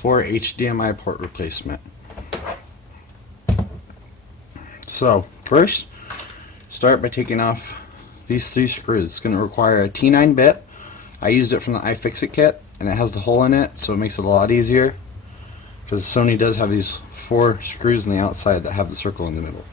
PS4 HDMI Port Replacement. So first, start by taking off these 3 screws. It's going to require a T9 bit. I used it from the iFixit kit, and it has the hole in it, so it makes it a lot easier, because Sony does have these 4 screws on the outside that have the circle in the middle.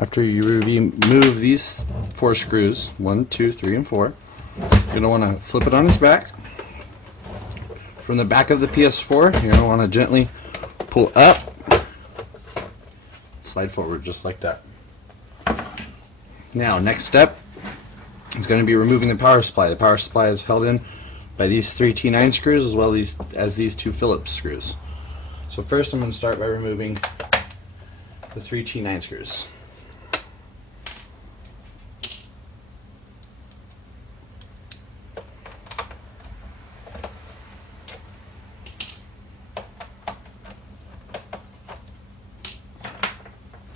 After you remove these 4 screws, 1, 2, 3, and 4, you're going to want to flip it on its back. From the back of the PS4, you're going to want to gently pull up, slide forward just like that. Now, next step is going to be removing the power supply. The power supply is held in by these 3 T9 screws as well as these 2 Phillips screws. So first I'm going to start by removing the 3 T9 screws.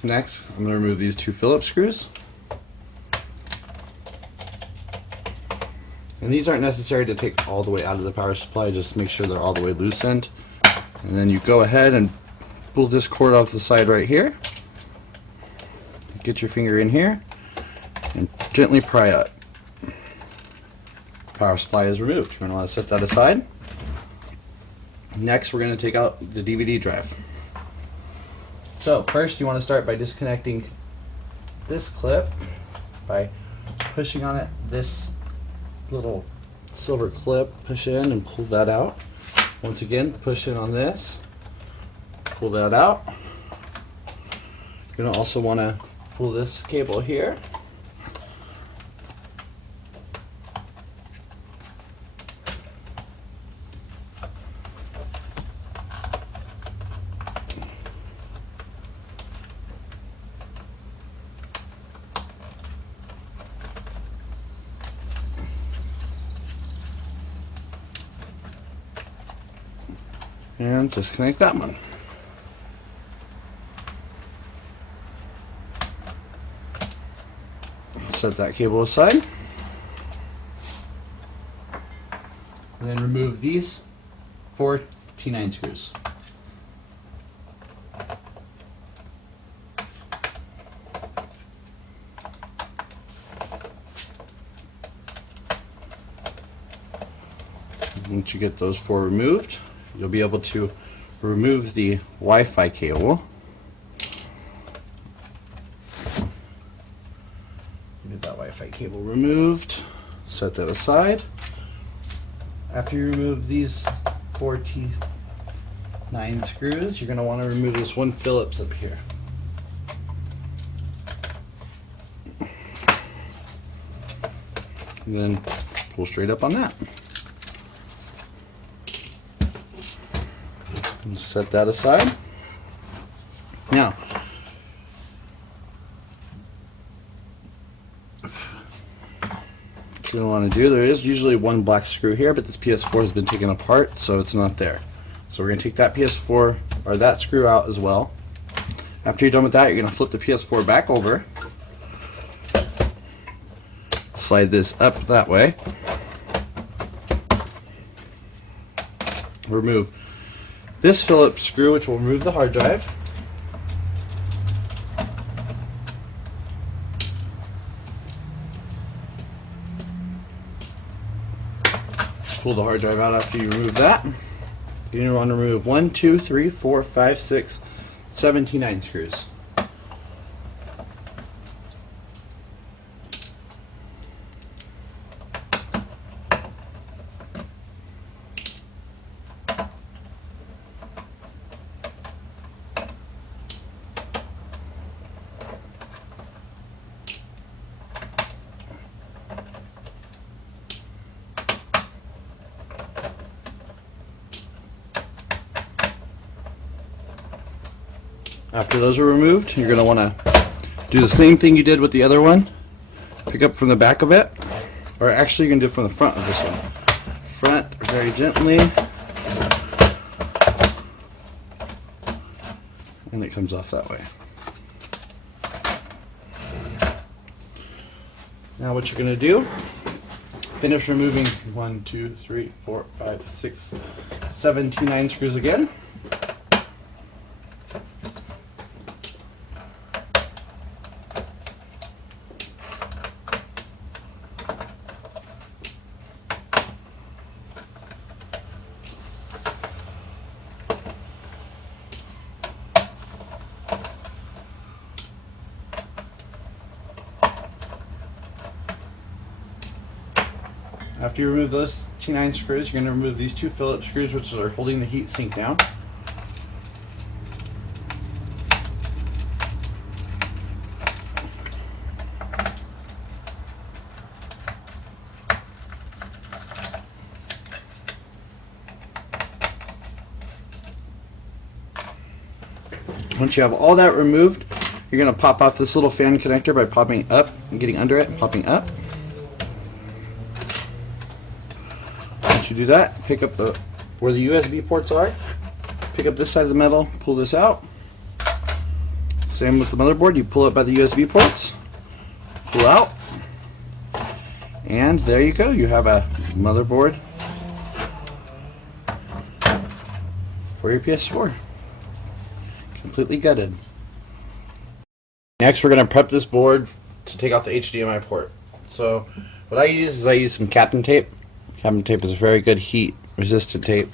Next, I'm going to remove these 2 Phillips screws. And these aren't necessary to take all the way out of the power supply, just make sure they're all the way loosened. And then you go ahead and pull this cord off the side right here. Get your finger in here and gently pry up. Power supply is removed. You're going to want to set that aside. Next, we're going to take out the DVD drive. So first you want to start by disconnecting this clip by pushing on it this little silver clip, push in and pull that out. Once again, push in on this, pull that out. You're going to also want to pull this cable here. And disconnect that one. Set that cable aside. And then remove these 4 T9 screws. Once you get those 4 removed, you'll be able to remove the Wi-Fi cable. Get that Wi-Fi cable removed, set that aside. After you remove these 4 T9 screws, you're going to want to remove this 1 Phillips up here. And then pull straight up on that. And set that aside. Now, what you don't want to do, there is usually 1 black screw here, but this PS4 has been taken apart, so it's not there. So we're going to take that PS4 or that screw out as well. After you're done with that, you're going to flip the PS4 back over, slide this up that way, remove this Phillips screw, which will remove the hard drive. Pull the hard drive out after you remove that. You're going to want to remove 1, 2, 3, 4, 5, 6, 7 T9 screws. After those are removed, you're going to want to do the same thing you did with the other one. Pick up from the back of it, or actually you can do it from the front of this one. front very gently, and it comes off that way. Now what you're going to do, finish removing 1, 2, 3, 4, 5, 6, 7 T9 screws again. After you remove those T9 screws, you're going to remove these 2 Phillips screws, which are holding the heat sink down. Once you have all that removed, you're going to pop off this little fan connector by popping up and getting under it and popping up. Once you do that, pick up where the USB ports are, pick up this side of the metal, pull this out. Same with the motherboard, you pull it by the USB ports, pull out, and there you go, you have a motherboard for your PS4. Completely gutted. Next we're going to prep this board to take off the HDMI port. So what I use some Kapton tape. Kapton tape is a very good heat resistant tape.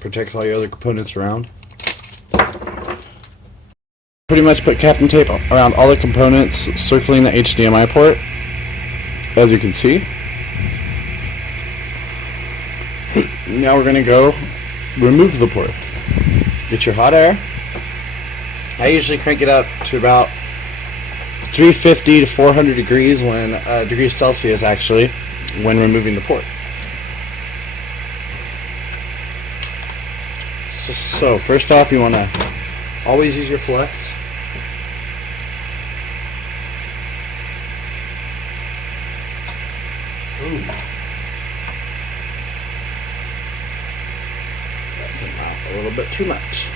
Protects all your other components around. Pretty much put Kapton tape around all the components circling the HDMI port, as you can see. Now we're going to go remove the port. Get your hot air. I usually crank it up to about 350 to 400 degrees degrees Celsius actually when removing the port. So first off, you want to always use your flex. Ooh. That came out a little bit too much.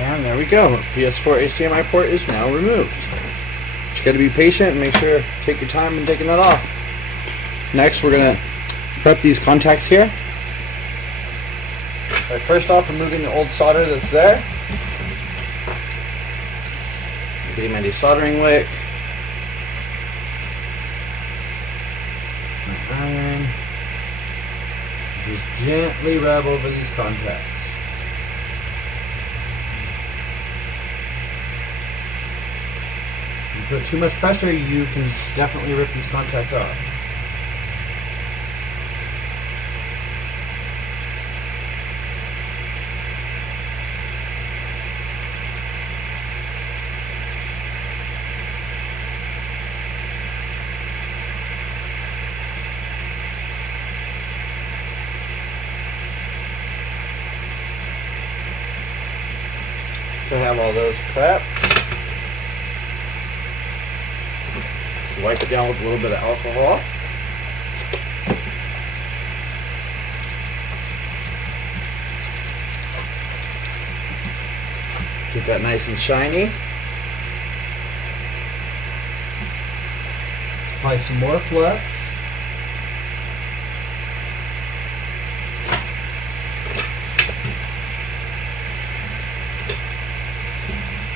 And there we go. PS4 HDMI port is now removed. Just got to be patient and make sure take your time in taking that off. Next, we're going to prep these contacts here. Right, first off, removing the old solder that's there. Getting my desoldering wick. My iron. Just gently rub over these contacts. If you put too much pressure, you can definitely rip these contacts off. So I have all those prepped. Wipe it down with a little bit of alcohol. Get that nice and shiny. Apply some more flux.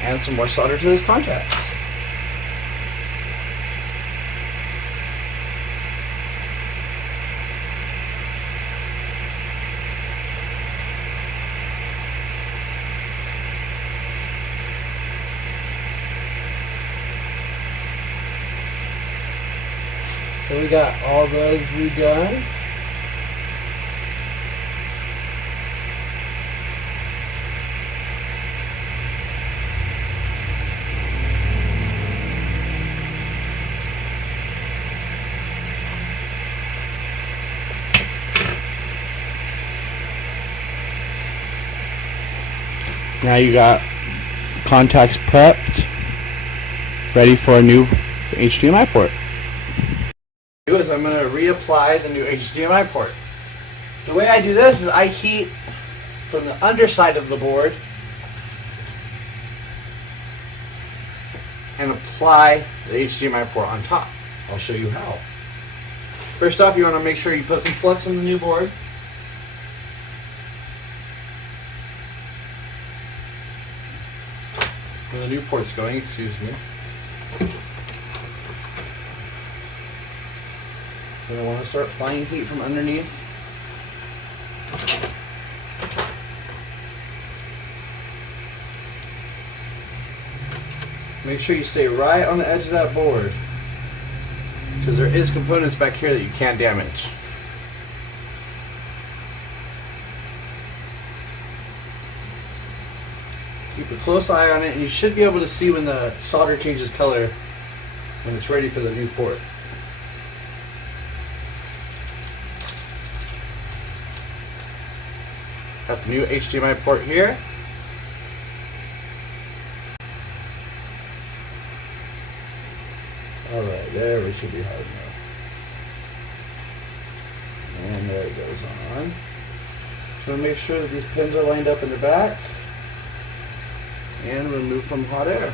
And some more solder to those contacts. So we got all those redone. Now you got contacts prepped, ready for a new HDMI port. I'm going to reapply the new HDMI port. The way I do this is I heat from the underside of the board and apply the HDMI port on top. I'll show you how. First off, you want to make sure you put some flux on the new board. Where the new port's going, excuse me. Then I want to start applying heat from underneath. Make sure you stay right on the edge of that board, because there is components back here that you can't damage. Keep a close eye on it, and you should be able to see when the solder changes color when it's ready for the new port. Got the new HDMI port here. Alright, there we should be hard enough. And there it goes on. So make sure that these pins are lined up in the back and remove from hot air.